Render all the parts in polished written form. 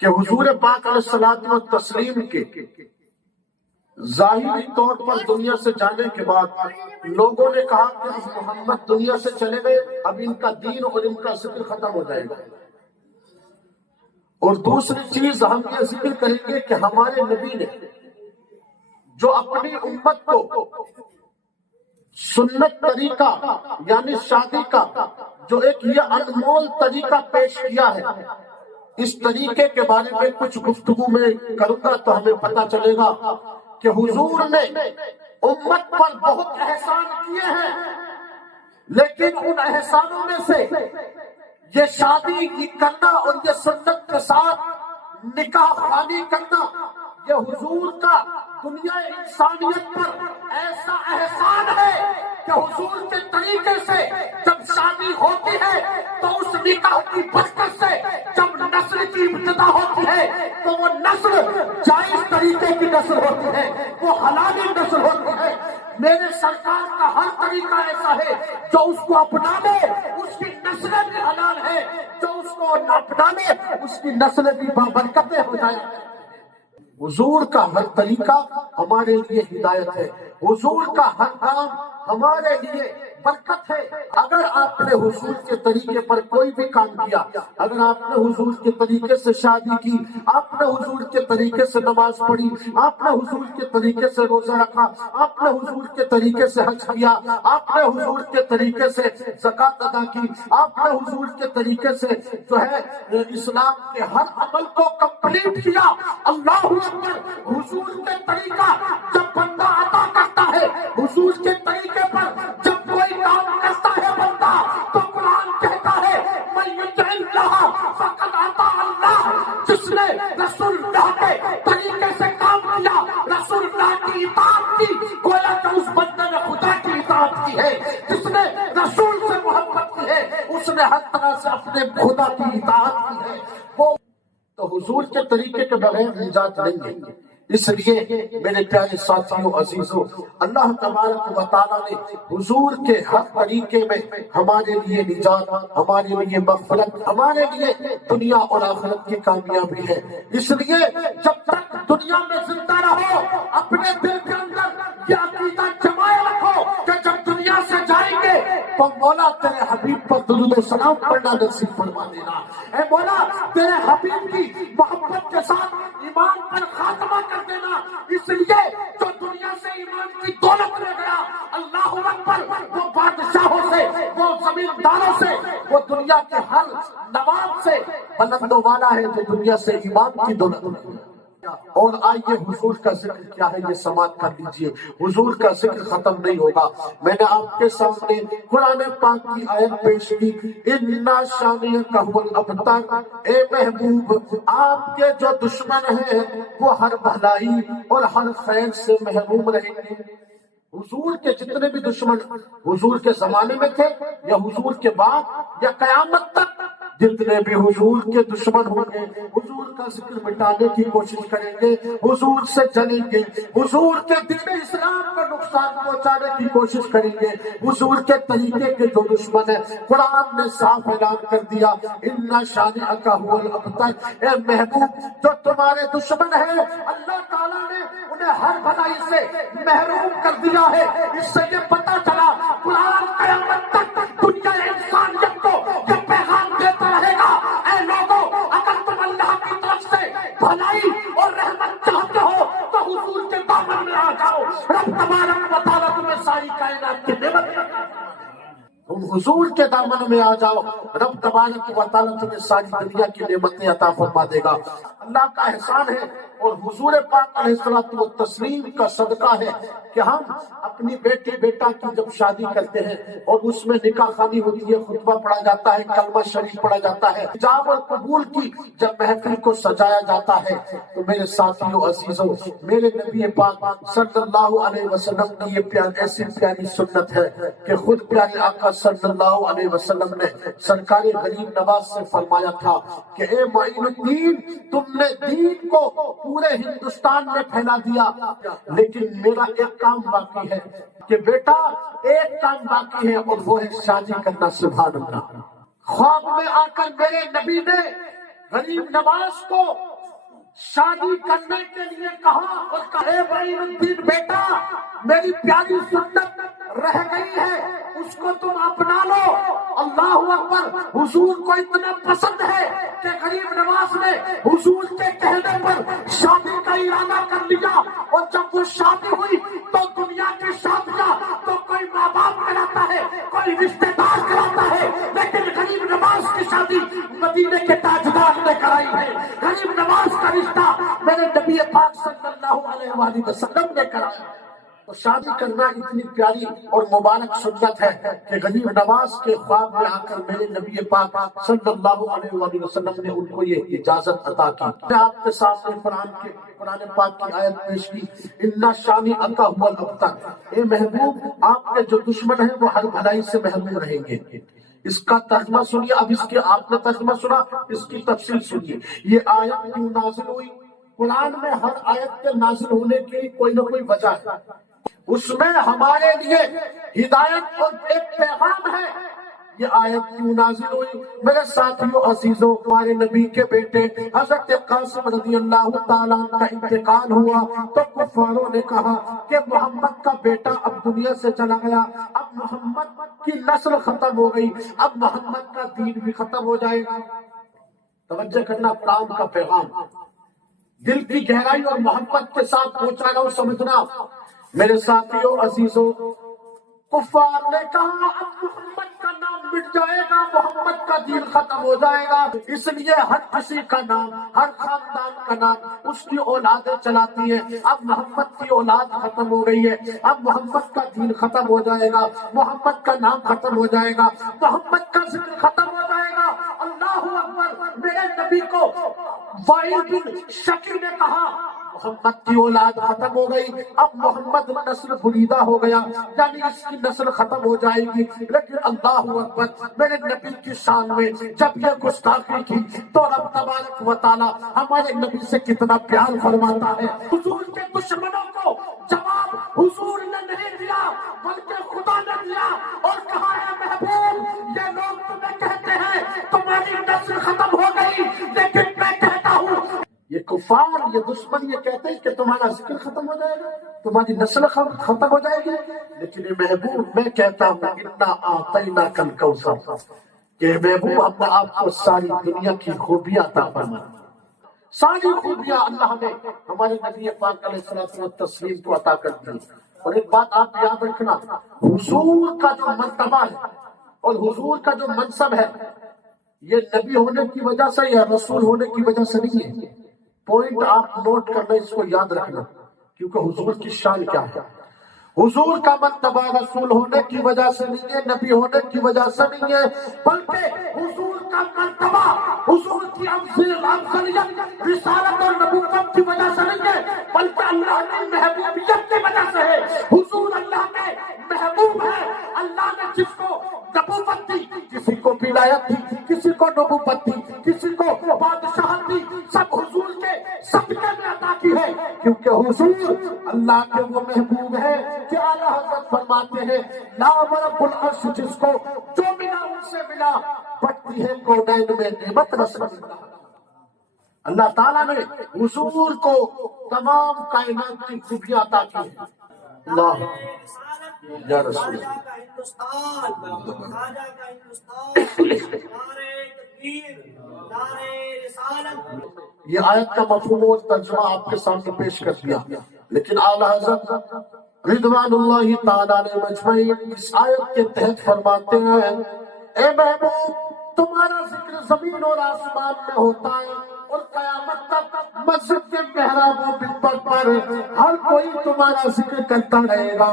کہ حضور پاک علیہ الصلوۃ والتسلیم کے ظاہری طور پر دنیا سے جانے کے بعد لوگوں نے کہا کہ محمد دنیا سے چلے گئے، اب ان کا دین اور ان کا ذکر ختم ہو جائے گا۔ اور دوسری چیز ہم یہ ذکر کریں گے کہ ہمارے نبی نے جو اپنی امت کو سنت طریقہ یعنی شادی کا جو ایک یہ انمول طریقہ پیش کیا ہے، اس طریقے کے بارے میں کچھ گفتگو میں کروں گا تو ہمیں پتہ چلے گا کہ حضور نے امت پر بہت احسان کیے ہیں، لیکن ان احسانوں میں سے یہ شادی کرنا اور یہ سنت کے ساتھ نکاح خوانی کرنا یہ حضور کا دنیا انسانیت پر ایسا احسان ہے کہ حضور کے طریقے سے جب شادی ہوتی ہے تو اس نکاح کی برکت سے جب نسل کی ابتدا ہوتی ہے تو وہ نسل جائز طریقے کی نسل ہوتی ہے، وہ حلالی نسل ہوتی ہے۔ میرے سرکار کا ہر طریقہ ایسا ہے جو اس کو اپنا لے اس کی نسلیں بھی حلال ہے، جو اس کو نہ اپنا لے اس کی نسلیں بھی بابرکتیں ہو جائیں۔ حضور کا ہر طریقہ ہمارے لیے ہدایت ہے، حضور کا ہر کام ہمارے لیے برکت ہے۔ اگر آپ نے حضور کے طریقے پر کوئی بھی کام کیا، اگر آپ نے حضور کے طریقے سے شادی کی، آپ نے حضور کے طریقے سے نماز پڑھی، آپ نے حضور کے طریقے سے روزہ رکھا، آپ نے حضور کے طریقے سے حج کیا، آپ نے حضور کے طریقے سے زکوٰۃ ادا کی، آپ نے حضور کے طریقے سے جو ہے اسلام کے ہر عمل کو کمپلیٹ کیا، اللہ اکبر۔ حضور کے طریقہ جب بندہ عطا کرتا ہے، حضور کے طریقے پر جب کوئی کام کرتا ہے بندہ تو قرآن کہتا ہے من یطع اللہ فقد اطاع اللہ، جس نے رسول اللہ کے طریقے سے کام کیا، رسول اللہ کی اطاعت کی، گویا کہ اس بندے نے خدا کی اطاعت کی ہے۔ جس نے رسول سے محبت کی ہے اس نے ہر طرح سے اپنے خدا کی اطاعت کی ہے۔ وہ تو حضور کے طریقے کے بغیر نجات نہیں ہے۔ اس لیے میرے پیارے ساتھیوں عزیزوں، اللہ تبارک و تعالیٰ نے حضور کے ہر طریقے میں ہمارے لیے نجات، ہمارے لیے مغفرت، ہمارے لیے دنیا اور آخرت کی کامیابی ہے۔ اس لیے جب تک دنیا میں زندہ رہو اپنے دل کے اندر یہ عقیدہ جمائے رکھو کہ جب دنیا سے جائیں گے تو مولا تیرے حبیب پر درود و سلام پڑھنا نصیب فرما دینا۔ اے مولا تیرے حبیب کی محبت کے ساتھ ایمان پر خاتمہ کر دینا۔ اس لیے جو دنیا سے ایمان کی دولت لے گیا، اللہ اکبر، وہ بادشاہوں سے، وہ زمینداروں سے، وہ دنیا کے ہر نواب سے بلند و والا ہے جو دنیا سے ایمان کی دولت لے گیا۔ اور آئیے حضور کا ذکر کیا ہے یہ سماعت کر لیجئے، حضور کا ذکر ختم نہیں ہوگا۔ میں نے آپ کے سامنے قرآن پاک کی آیت پیش کی، اِنَّ شَانِئَکَ هُوَ الْأَبْتَرُ، اے محبوب آپ کے جو دشمن ہیں وہ ہر بھلائی اور ہر خیر سے محروم رہیں گے۔ حضور کے جتنے بھی دشمن حضور کے زمانے میں تھے یا حضور کے بعد یا قیامت تک جتنے بھی حضور کے دشمن ہوں گے، حضور کا ذکر مٹانے کی کوشش کریں گے، حضور سے جلیں گے، حضور کے دین اسلام کو نقصان پہنچانے کی کوشش کریں گے، حضور کے طریقے کے جو دشمن ہیں قرآن نے صاف اعلان کر دیا، اِنَّ شَانِئَکَ هُوَ الْأَبْتَرُ، اے محبوب جو تمہارے دشمن ہیں اللہ تعالیٰ نے انہیں ہر بھلائی سے محروم کر دیا ہے۔ اس سے یہ پتہ چلا قرآن قیامت تک دنیا انسانیت کو یہ پیغام دیتا رہے گا، اے لوگوں اگر تم اللہ کی طرف سے بھلائی اور رحمت چاہتے ہو تو حضور کے دامن میں آ جاؤ، رب تبارک و تعالیٰ تمہیں ساری کائنات کی نعمت دے گا۔ تم حضور کے دامن میں آ جاؤ، رب تبارک و تعالیٰ تمہیں ساری دنیا کی نعمتیں عطا فرما دے گا۔ اللہ کا احسان ہے اور حضور پاک علیہ الصلوۃ والتسلیم کا صدقہ ہے کہ ہم اپنی بیٹی بیٹا کی جب شادی کرتے ہیں اور اس میں نکاح خوانی ہوتی ہے، خطبہ پڑھا جاتا ہے، کلمہ شریف پڑھا جاتا ہے، حجاب اور قبول کی جب محفل کو سجایا جاتا ہے تو میرے ساتھیوں عزیزوں، میرے نبی پاک صلی اللہ علیہ وسلم کی یہ ایسی پیاری سنت ہے کہ خود پیارے آقا صلی اللہ علیہ وسلم نے سرکار غریب نواز سے فرمایا تھا کہ اے معین الدین، تم نے دین کو پورے ہندوستان میں پھیلا دیا، لیکن میرا ایک کام باقی ہے کہ بیٹا ایک کام باقی ہے اور وہ ہے شادی کرنا۔ سبحان اللہ۔ خواب میں آ کر میرے نبی نے غریب نواز کو شادی کرنے کے لیے کہا اور کہے معین الدین بیٹا میری پیاری سنت رہ گئی ہے اس کو تم اپنا لو. اللہ اکبر. حضور کو اتنا پسند ہے کہ غریب نواز نے حضور کے کہنے پر شادی کا ارادہ کر لیا. اور جب وہ شادی ہوئی تو دنیا کی شادیاں تو کوئی ماں باپ کراتا ہے کوئی رشتے دار کراتا ہے, لیکن غریب نواز کی شادی مدینے کے تاجدار نے کرائی ہے. غریب نواز کا رشتہ میرے نبی پاک صلی اللہ علیہ وآلہ وسلم نے کرایا. تو شادی کرنا اتنی پیاری اور مبارک سنت ہے کہ غریب نواز کے خواب میں آ کر میرے نبی پاک صلی اللہ علیہ وآلہ وسلم نے ان کو یہ اجازت عطا کی. میں آپ کے سامنے قرآن پاک کی آیت پیش کی, اِنَّ شَانِئَکَ هُوَ الْأَبْتَرُ. اے محبوب آپ کے جو دشمن ہیں وہ ہر بھلائی سے محروم رہیں گے. اس کا ترجمہ سنیے. اب اس کے آپ نے ترجمہ سنا, اس کی تفصیل سنیے. یہ آیت کیوں نازل ہوئی؟ قرآن میں ہر آیت کے نازل ہونے کی کوئی نہ کوئی وجہ ہے. اس میں ہمارے لیے ہدایت اور ایک پیغام ہے. یہ آیت کیوں نازل ہوئی؟ میرے ساتھیوں عزیزوں, ہمارے نبی کے بیٹے حضرت قاسم رضی اللہ تعالیٰ کا انتقال ہوا تو کفاروں نے کہا کہ محمد کا بیٹا اب دنیا سے چلا گیا, اب محمد کی نسل ختم ہو گئی, اب محمد کا دین بھی ختم ہو جائے گا. توجہ کرنا, قرآن کا پیغام دل کی گہرائی اور محبت کے ساتھ پہنچا رہا ہوں, سمجھنا. میرے ساتھیوں عزیزوں, کفار نے کہا اب محمد کا نام مٹ جائے گا, محمد کا دین ختم ہو جائے گا, اس لیے ہر کسی کا نام, ہر خاندان کا نام اس کی اولادیں چلاتی ہیں. اب محمد کی اولاد ختم ہو گئی ہے, اب محمد کا دین ختم ہو جائے گا, محمد کا نام ختم ہو جائے گا, محمد کا ذکر ختم ہو جائے گا. اللہ اکبر. میرے نبی کو وائل بن شکی نے کہا محمد کی اولاد ختم ہو گئی, اب محمد نسل بریدہ ہو گیا, یعنی اس کی نسل ختم ہو جائے گی. لیکن اللہ اکبر, میرے نبی کی شان میں جب یہ گستاخی کی تو رب تبارک و تعالی ہمارے نبی سے کتنا پیار فرماتا ہے. حضور کے دشمنوں کو جواب حضور نے نہیں دیا بلکہ خدا نے دیا اور کہا ہے محبوب یہ لوگ تمہیں کہتے ہیں تمہاری نسل ختم ہو گئی, لیکن میں کہتا ہوں یہ کفار, یہ دشمن یہ کہتے ہیں کہ تمہارا ذکر ختم ہو جائے گا, تمہاری نسل ختم ہو جائے گی, لیکن یہ محبوب میں کہتا ہوں اِنَّا أَعْطَيْنَاكَ الْكَوْثَرَ کہ محبوب ہم نے آپ کو ساری دنیا کی خوبیاں عطا فرمائی. ساری خوبیاں اللہ نے ہمارے نبی پاک علیہ الصلوۃ والتسلیم کو عطا کر دی. اور ایک بات آپ یاد رکھنا, حضور کا جو مرتبہ ہے اور حضور کا جو منصب ہے یہ نبی ہونے کی وجہ سے یا رسول ہونے کی وجہ سے نہیں ہے. پوائنٹ آپ نوٹ کرنا, اس کو یاد رکھنا, کیونکہ حضور کی شان کیا ہے. حضور کا مرتبہ رسول ہونے کی وجہ سے نہیں ہے, نبی ہونے کی وجہ سے نہیں ہے, بلکہ حضور کا مرتبہ حضور کی افضلیت رسالت اور نبوت کی وجہ سے نہیں ہے, بلکہ اللہ کی محبوبیت کی وجہ سے ہے. حضور اللہ کے محبوب ہے. اللہ نے جس کو نبوت دی, کسی کو ولایت دی, کسی کو نبوت دی, کسی کو بادشاہت دی, سب حضور کے صدقے میں عطا کی ہے, کیونکہ حضور اللہ کے وہ محبوب ہے کہ اعلیٰ حضرت فرماتے ہیں لا رب العرش جس کو جو ملا ان سے ملا, بڑھتی ہے کونین میں نعمت رسول اللہ. اللہ تعالیٰ نے حضور کو تمام کائنات کی خوبیاں عطا کی ہے. اللہ یا رسول یہ آیت کا مفہوم اور ترجمہ آپ کے سامنے پیش کر دیا, لیکن اعلیٰ حضرت رضوان اللہ تعالیٰ علیہ مجمعین اس آیت کے تحت فرماتے ہیں اے محبوب تمہارا ذکر زمین اور آسمان میں ہوتا ہے اور قیامت تک مسجد کے محراب و منبر پر ہر کوئی تمہارا ذکر کرتا رہے گا.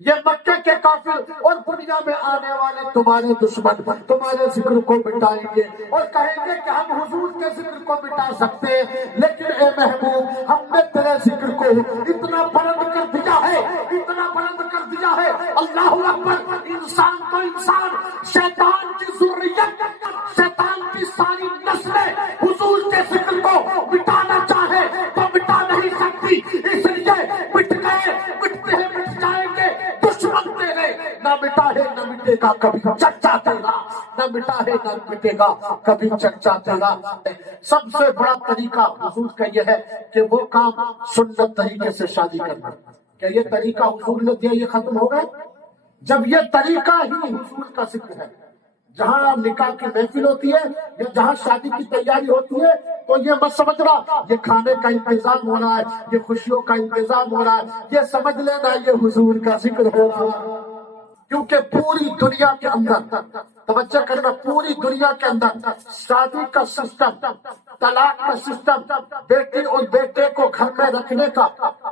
یہ مکہ کے کافر اور دنیا میں آنے والے تمہارے دشمن تمہارے ذکر کو مٹائیں گے اور کہیں گے کہ ہم حضور کے ذکر کو مٹا سکتے ہیں, لیکن اے محبوب ہم نے تیرے ذکر کو اتنا بلند کر دیا ہے, اتنا بلند کر دیا ہے. اللہ اکبر. انسان تو انسان, شیطان کی ذریت, شیطان کی ساری نسلیں حضور کے ذکر کو مٹانا چاہے تو مٹا نہیں سکتی, اس لیے مٹ گئے, مٹتے ہیں, مٹ جائیں گے. دشمن تیرے نہ مٹا ہے نہ مٹے گا کبھی, چچا تیرا نہ مٹا ہے نہ مٹے گا کبھی چرچا تیرا۔ سب سے بڑا طریقہ حضور کا یہ ہے کہ وہ کام سنت طریقے سے شادی کرنا۔ کیا یہ طریقہ حضور نے دیا یہ ختم ہو گئے؟ جب یہ طریقہ ہی حضور کا ذکر ہے، جہاں نکاح کی محفل ہوتی ہے یا جہاں شادی کی تیاری ہوتی ہے تو یہ مت سمجھنا یہ کھانے کا انتظام ہو رہا ہے، یہ خوشیوں کا انتظام ہو رہا ہے، یہ سمجھ لینا یہ حضور کا ذکر ہو رہا ہے۔ کیونکہ پوری دنیا کے اندر، توجہ کرنا، پوری دنیا کے اندر شادی کا سسٹم، طلاق کا سسٹم، بیٹی اور بیٹے کو گھر میں رکھنے کا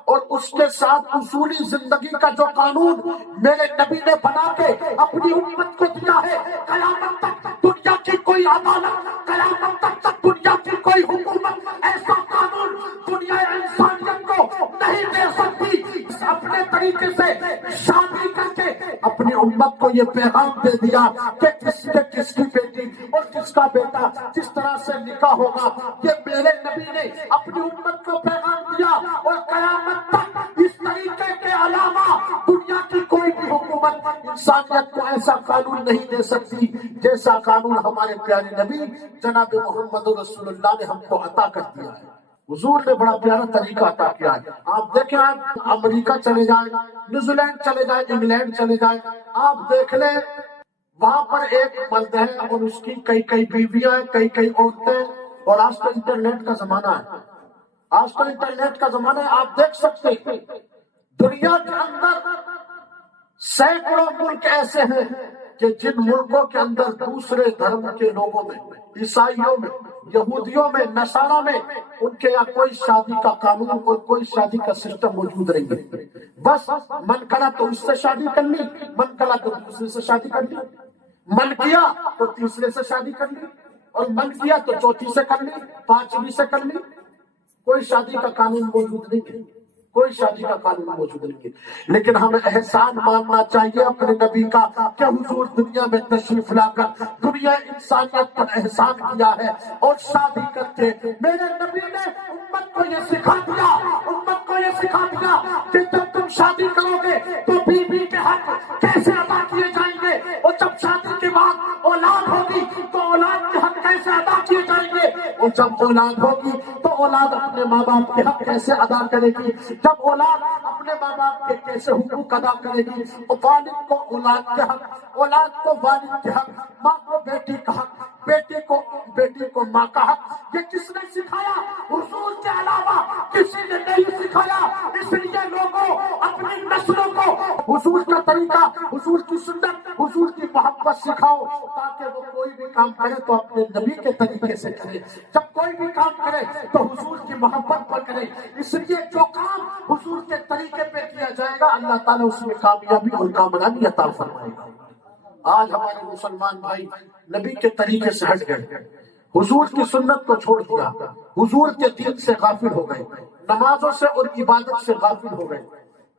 اور اس کے ساتھ اصولی زندگی کا جو قانون میرے نبی نے بنا کے اپنی امت کو دیا ہے، قیامت تک دنیا کی کوئی عدالت، قیامت تک دنیا کی کوئی حکومت ایسا قانون دنیا انسانیت کو نہیں دے سکتی۔ اپنے طریقے سے شادی کر کے اپنی امت کو یہ پیغام دے دیا کہ کس کی بیٹی اور کس کا بیٹا کس طرح سے نکاح ہوگا، یہ میرے نبی نے اپنی امت کو پیغام دیا، اور قیامت تک اس طریقے کے علاوہ دنیا کی کوئی بھی حکومت انسانیت کو ایسا قانون نہیں دے سکتی جیسا قانون ہمارے پیارے نبی جناب محمد رسول اللہ نے ہم کو عطا کر دیا ہے۔ حضور نے بڑا پیارا طریقہ عطا کیا ہے۔ آپ دیکھیں، آپ امریکہ چلے جائیں، نیوزی لینڈ چلے جائیں، انگلینڈ چلے جائیں، آپ دیکھ لیں وہاں پر ایک مرد ہے اور اس کی کئی بیویاں ہیں، کئی عورتیں، اور آج کل انٹرنیٹ کا زمانہ ہے، آج کل انٹرنیٹ کا زمانہ ہے، آپ دیکھ سکتے ہیں دنیا کے اندر سینکڑوں ملک ایسے ہیں کہ جن ملکوں کے اندر دوسرے دھرم کے لوگوں میں، عیسائیوں میں، یہودیوں میں، نصارہ میں، ان کے یہاں کوئی شادی کا قانون اور کوئی شادی کا سسٹم موجود نہیں ہے۔ بس من کرا تو اس سے شادی کر لی، من کرا تو دوسرے سے شادی کر لی، من کیا تو تیسرے سے شادی کر لی، اور من کیا تو چوتھی سے کر لی، پانچویں سے کر لی۔ کوئی شادی کا قانون موجود نہیں ہے، کوئی شادی کا قانون موجود نہیں ہے۔ لیکن ہمیں احسان ماننا چاہیے اپنے نبی کا کہ حضور دنیا میں تشریف لا کر دنیا انسانیت پر احسان کیا ہے، اور شادی کر کے میرے نبی نے امت کو یہ سکھا دیا، امت کو یہ سکھا دیا کہ جب تم شادی کرو گے تو بیوی کے حق کیسے ادا کیے جائیں گے، اور جب شادی کے بعد اولاد ہوگی تو اولاد کے حق کیسے ادا کیے جائیں گے، اور جب اولاد ہوگی تو اولاد اپنے ماں باپ کے حق کیسے ادا کرے گی، جب اولاد اپنے ماں باپ کے کیسے حقوق ادا کرے گی، والد کو اولاد کے حق، اولاد کو والد کے حق، ماں کو بیٹی کا حق، بیٹی کو ماں کا حق۔ یہ کس نے سکھایا؟ حضور کے علاوہ کسی نے نہیں سکھایا۔ اس لیے لوگوں اپنی نسلوں کو حضور کا طریقہ، حضور کی سنت، حضور کی محبت سکھاؤ، تاکہ وہ کوئی بھی کام کرے تو اپنے نبی کے طریقے سے کرے، جب کوئی بھی کام کرے تو حضور کی محبت پر کرے۔ اس لیے جو کام حضور کے طریقے پہ کیا جائے گا اللہ تعالیٰ اس میں کامیابی اور کامرانی عطا فرمائے گا۔ آج ہمارے مسلمان بھائی نبی کے طریقے سے ہٹ گئے، حضور کی سنت کو چھوڑ دیا، حضور کے دین سے غافل ہو گئے، نمازوں سے اور عبادت سے غافل ہو گئے۔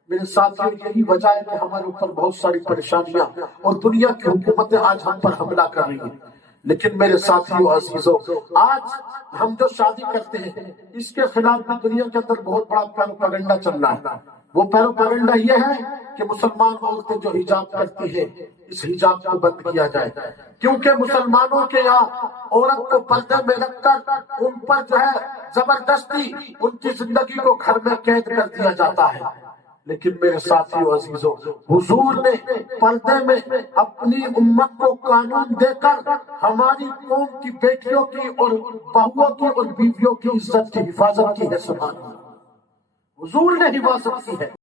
میرے ساتھیوں، یہی وجہ ہے کہ ہمارے اوپر بہت ساری پریشانیاں اور دنیا کی حکومتیں آج ہم پر حملہ کر رہی ہیں۔ لیکن میرے ساتھیوں عزیزوں، آج ہم جو شادی کرتے ہیں اس کے خلاف بھی دنیا کے اندر بہت بڑا پیروپیگنڈا چل رہا ہے۔ وہ پیروپیگنڈا یہ ہے کہ مسلمان عورتیں جو حجاب کرتی ہیں اس حجاب کو بند کیا جائے، کیونکہ مسلمانوں کے یہاں عورت کو پردے میں رکھ کر ان پر جو ہے زبردستی ان کی زندگی کو گھر میں قید کر دیا جاتا ہے۔ لیکن میرے ساتھیوں عزیزوں، حضور نے پردے میں اپنی امت کو قانون دے کر ہماری قوم کی بیٹیوں کی اور بہوؤں کی اور بیویوں کی عزت کی حفاظت کی ہے۔ سبحان اللہ، حضور نے حفاظت کی ہے۔